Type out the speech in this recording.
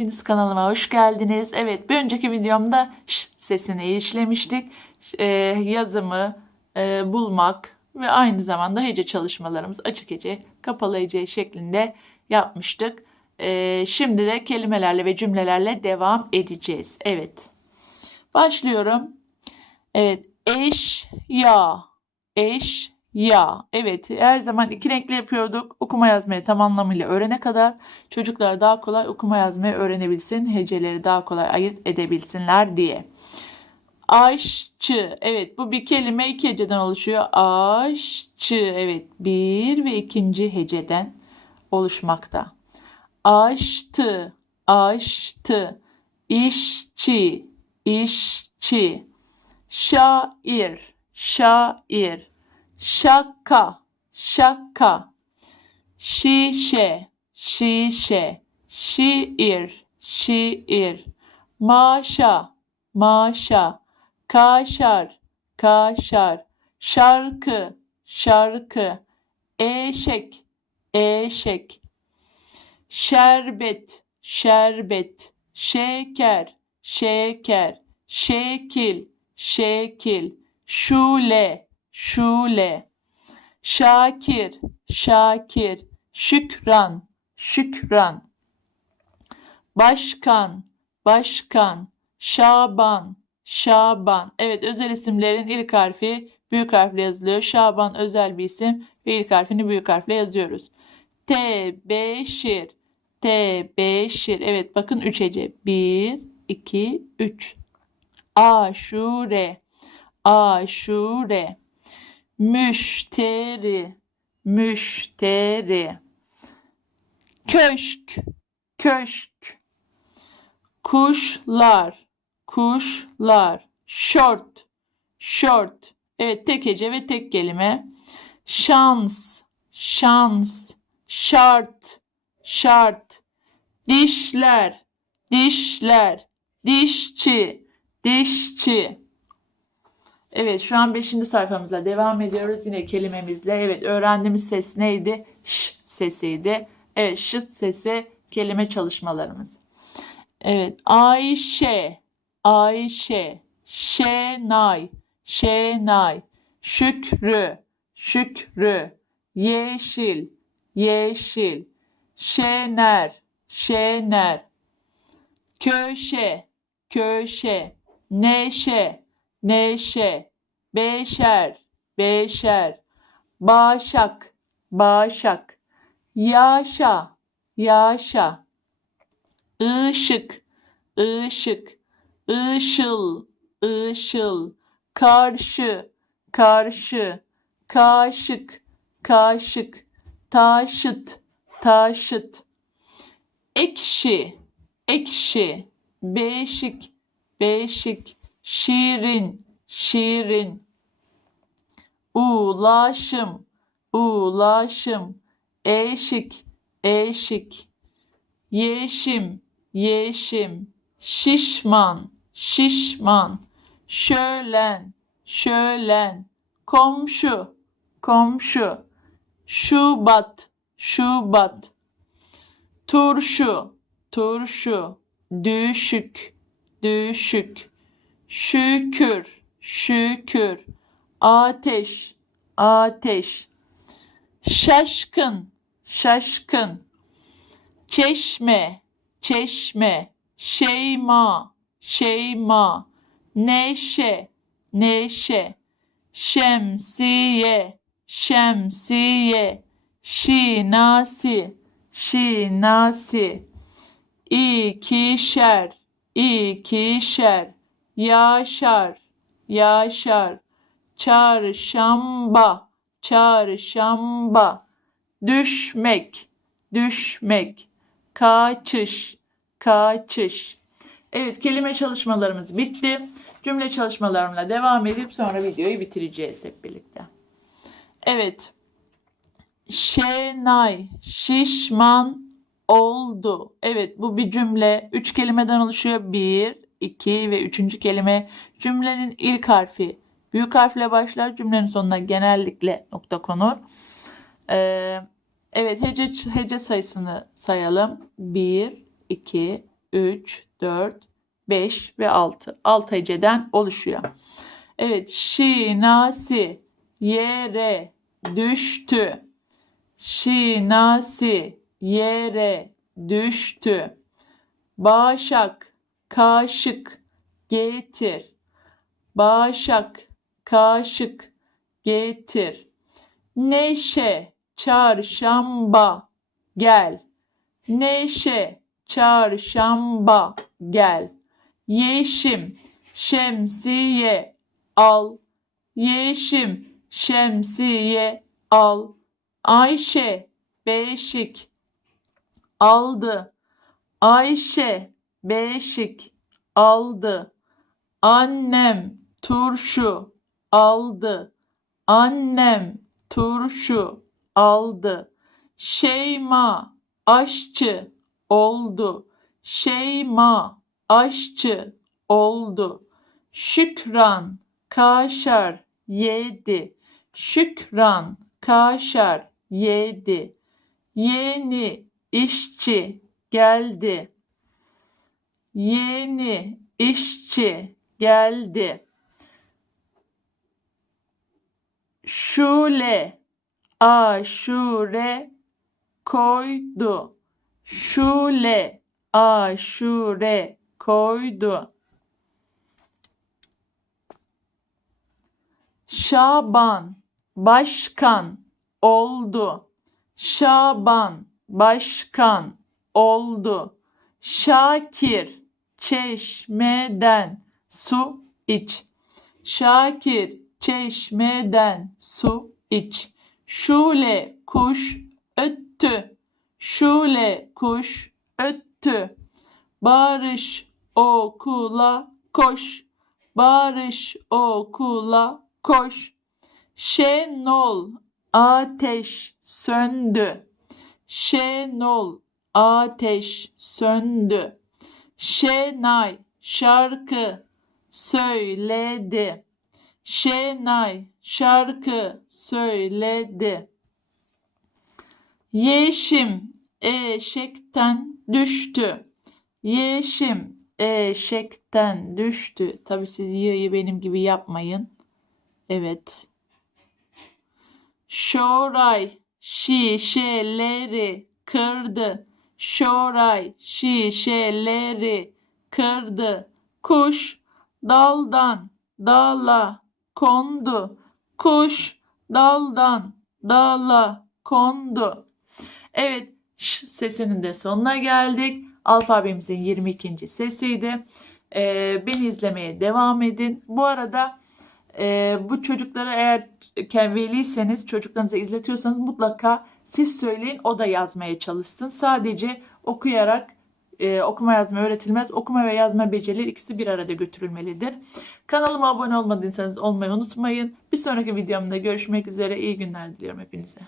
hepiniz kanalıma hoş geldiniz. Evet bir önceki videomda ş sesini işlemiştik. E, yazımı e, bulmak ve aynı zamanda hece çalışmalarımız açık hece, kapalı hece şeklinde yapmıştık. E, şimdi de kelimelerle ve cümlelerle devam edeceğiz. Evet. Başlıyorum. Evet. Eş, ya. Ya. Evet. Her zaman iki renkli yapıyorduk. Okuma yazmayı tam anlamıyla öğrene kadar çocuklar daha kolay okuma yazmayı öğrenebilsin. Heceleri daha kolay ayırt edebilsinler diye. Aşçı. Evet bu bir kelime iki heceden oluşuyor. Aşçı. Evet bir ve ikinci heceden oluşmakta. Aştı. Aştı. İşçi. işçi. Şair. Şair. Şaka. Şaka. Şişe. Şişe. Şiir. Şiir. Maşa. Maşa. Kaşar. Kaşar. Şarkı. Şarkı. Eşek. Eşek. Şerbet. Şerbet. Şeker. Şeker. Şekil. Şekil. Şule. Şule. Şakir. Şakir. Şükran. Şükran. Başkan. Başkan. Şaban. Şaban. Evet özel isimlerin ilk harfi büyük harfle yazılıyor. Şaban özel bir isim ve ilk harfini büyük harfle yazıyoruz. Tebeşir. Tebeşir. Evet bakın 3 hece. 1, 2, 3. Aşure. Aşure. Müşteri. Müşteri. Köşk. Köşk. Kuşlar. Kuşlar. Short. Short. Evet tek hece ve tek kelime. Şans. Şans. Şart. Şart. Dişler. Dişler. Dişçi. Dişçi. Evet şu an 5. sayfamızla devam ediyoruz. Yine kelimemizle. Evet öğrendiğimiz ses neydi? Ş sesiydi. Evet şıt sesi kelime çalışmalarımız. Evet Ayşe. Ayşe. Şenay. Şenay. Şükrü. Şükrü. Yeşil. Yeşil. Şener. Şener. Köşe. Köşe. Neşe. Neşe. Beşer. Beşer. Başak. Başak. Yaşa. Yaşa. Işık. Işık. Işıl. Işıl. Karşı. Karşı. Kaşık. Kaşık. Taşıt. Taşıt. Ekşi. Ekşi. Beşik. Beşik. Şirin. Şirin. Ulaşım. Ulaşım. Eşik. Eşik. Yeşim. Yeşim. Şişman. Şişman. Şölen. Şölen. Komşu. Komşu. Şubat. Şubat. Turşu. Turşu. Düşük. Düşük. Şükür. Şükür. Ateş. Ateş. Şaşkın. Şaşkın. Çeşme. Çeşme. Şeyma. Şeyma. Neşe. Neşe. Şemsiye. Şemsiye. Şinasi. Şinasi. İkişer. İkişer. Yaşar. Yaşar. Çarşamba. Çarşamba. Düşmek. Düşmek. Kaçış. Kaçış. Evet kelime çalışmalarımız bitti. Cümle çalışmalarımla devam edip sonra videoyu bitireceğiz hep birlikte. Evet. Şenay şişman oldu. Evet bu bir cümle. Üç kelimeden oluşuyor. Bir, iki ve üçüncü kelime. Cümlenin ilk harfi büyük harfle başlar. Cümlenin sonuna genellikle nokta konur. Ee, evet hece, hece sayısını sayalım. Bir, 2, 3, 4, 5 ve 6. 6 heceden oluşuyor. Evet, şinasi yere düştü. Şinasi yere düştü. Başak kaşık getir. Başak kaşık getir. Neşe çarşamba gel. Neşe çarşamba gel. Yeşim şemsiye al. Yeşim şemsiye al. Ayşe beşik aldı. Ayşe beşik aldı. Annem turşu aldı. Annem turşu aldı. Şeyma aşçı oldu. Şeyma aşçı oldu. Şükran kaşar yedi. Şükran kaşar yedi. Yeni işçi geldi. Yeni işçi geldi. Şule aşure koydu. Şule aşure koydu. Şaban başkan oldu. Şaban başkan oldu. Şakir çeşmeden su iç. Şakir çeşmeden su iç. Şule kuş öttü. Şule kuş öttü. Barış okula koş. Barış okula koş. Şenol ateş söndü. Şenol ateş söndü. Şenay şarkı söyledi. Şenay şarkı söyledi. Yeşim eşekten düştü. Yeşim eşekten düştü. Tabi siz yığıyı benim gibi yapmayın. Evet. Şoray şişeleri kırdı. Şoray şişeleri kırdı. Kuş daldan dala kondu. Kuş daldan dala kondu. Evet, ş sesinin de sonuna geldik. Alfabemizin 22. sesiydi. Ee, beni izlemeye devam edin. Bu arada e, bu çocuklara eğer veliyseniz çocuklarınıza izletiyorsanız mutlaka siz söyleyin o da yazmaya çalışsın. Sadece okuyarak e, okuma yazma öğretilmez. Okuma ve yazma becerileri ikisi bir arada götürülmelidir. Kanalıma abone olmadıysanız olmayı unutmayın. Bir sonraki videomda görüşmek üzere. İyi günler diliyorum hepinize.